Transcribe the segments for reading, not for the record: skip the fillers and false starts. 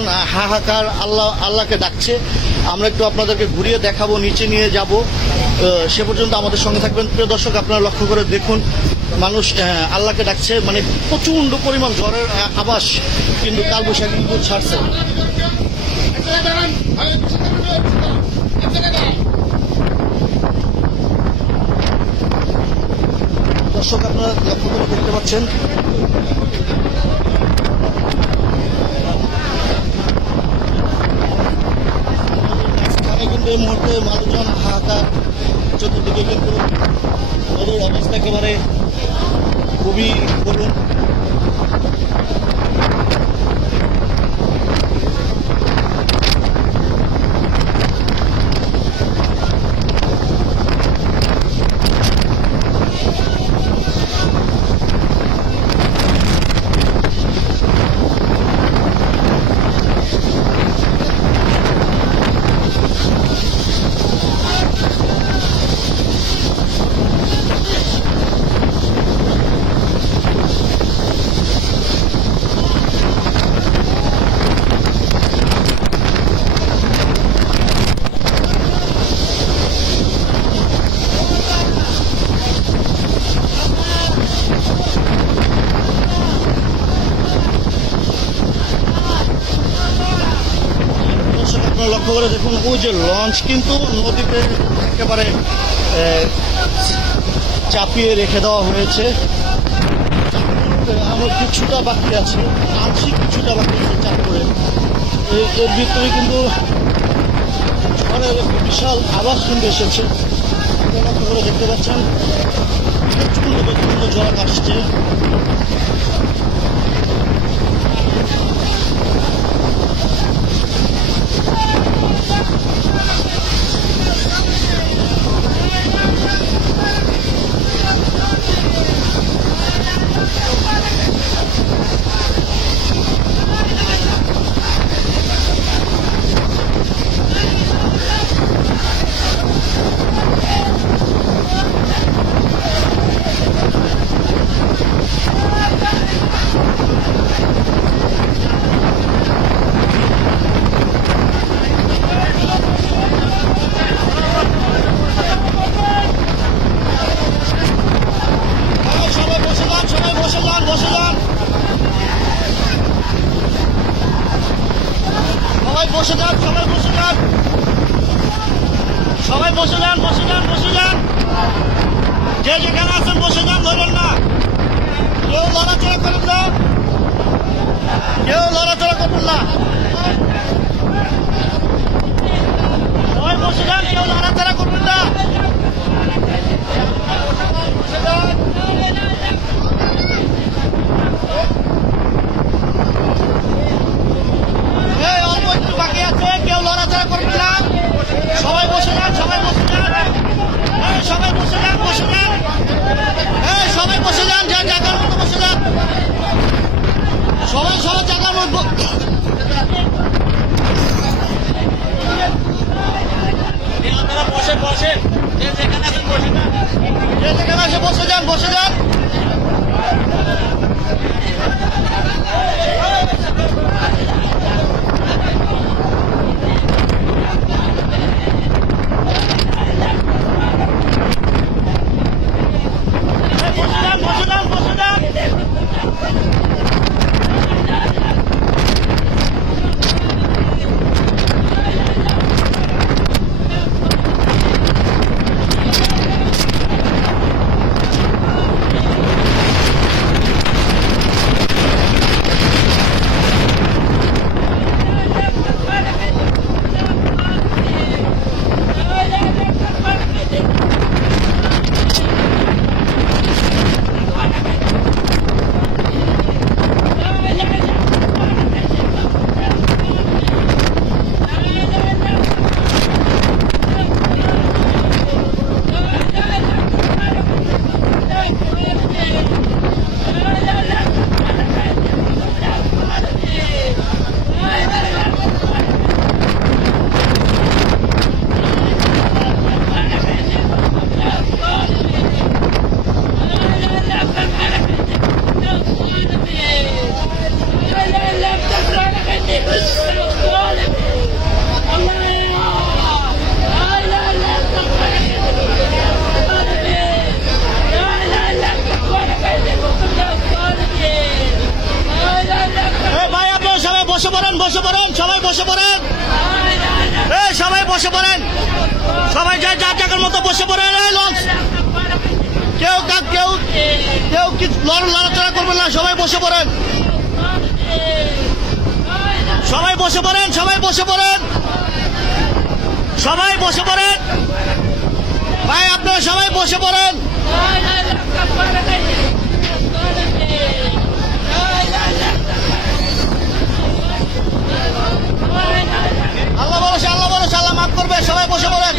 মানুষজন হাহাকার আল্লাহকে ডাকছে। আমরা একটু আপনাদেরকে ঘুরিয়ে দেখাবো, নিচে নিয়ে যাব। সে পর্যন্ত আমাদের সঙ্গে থাকবেন। প্রিয় দর্শক, আপনারা লক্ষ্য করে দেখুন, মানুষ আল্লাহকে ডাকছে। মানে প্রচণ্ড পরিমাণ ঝড়ের আভাস কিন্তু কালবৈশাখী কিন্তু ছাড়ছে। দর্শক, আপনারা লক্ষ্য করে দেখতে পাচ্ছেন কিন্তু এই মুহূর্তে মানুষজন হাহাকার। চতুর্দিকে কিন্তু নদীর অবস্থা একেবারে খুবই করুণ। লক্ষ্য করে দেখুন, ওই যে লঞ্চ কিন্তু নদীতে একেবারে চাপিয়ে রেখে দেওয়া হয়েছে। আমার কিছুটা বাকি আছে, আংশিক কিছুটা বাকি আছে চাপ করে। এর ভিতরে কিন্তু ঝড়ের বিশাল আওয়াজ কিন্তু এসেছে। লক্ষ্য করে দেখতে পাচ্ছেন প্রচন্ড ঝড় আসছে। বসে যান, সবাই বসে যান, সবাই বসে যান, বসে যান, বসে যান। যে যেখানে আছেন বসে যান, ধরবেন না। কেউ লড়াচড়া করেন না, কেউ লড়াচড়া করবেন না। সবাই বসে যান, কেউ লড়াচড়া করবেন না। বসে যান। বাকি আছে, কেউ লড়াচড়া করবে না। সবাই বসে যান, সবাই বসে যান, সবাই বসে যান, বসে যান, সবাই বসে যান, যে জায়গার মতো বসে যান, সবাই সবাই জায়গার মতো। বসে বসে যে যেখানে আছেন বসে যান, যে যেখানে আছে বসে যান, বসে যান। বসে পড়েন, সবাই যার যার জায়গার মতো বসে পড়েন। এই লঞ্চ কেউ কেউ কেউ কিছু লড়াচড়া করবেন না, সবাই বসে পড়েন, সবাই বসে পড়েন, সবাই বসে পড়েন, সবাই বসে পড়েন ভাই, আপনারা সবাই বসে পড়েন। আল্লাহ বলেছে, আল্লাহ বলেছে, আল্লাহ মাফ করবে, সবাই বসে পড়েন,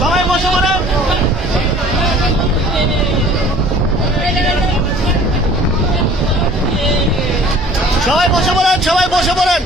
সবাই বসে পড়েন, সবাই বসে পড়েন, সবাই বসে পড়েন।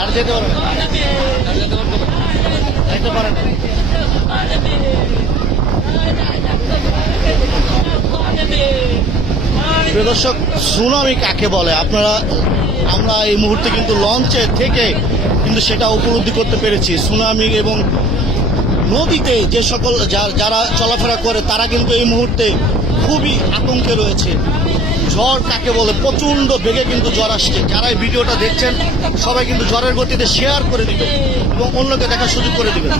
আর যেতে পারবেন না, যেতে পারেন না। প্রিয় দর্শক, সুনামি কাকে বলে আমরা এই মুহূর্তে কিন্তু লঞ্চে থেকে কিন্তু সেটা উপলব্ধি করতে পেরেছি। সুনামি এবং নদীতে যে সকল যারা চলাফেরা করে তারা কিন্তু এই মুহূর্তে খুবই আতঙ্কে রয়েছে। ঝড় কাকে বলে, প্রচন্ড বেগে কিন্তু ঝড় আসছে। যারা এই ভিডিওটা দেখছেন সবাই কিন্তু ঝড়ের গতিতে শেয়ার করে দিবেন এবং অন্যকে দেখার সুযোগ করে দিবেন।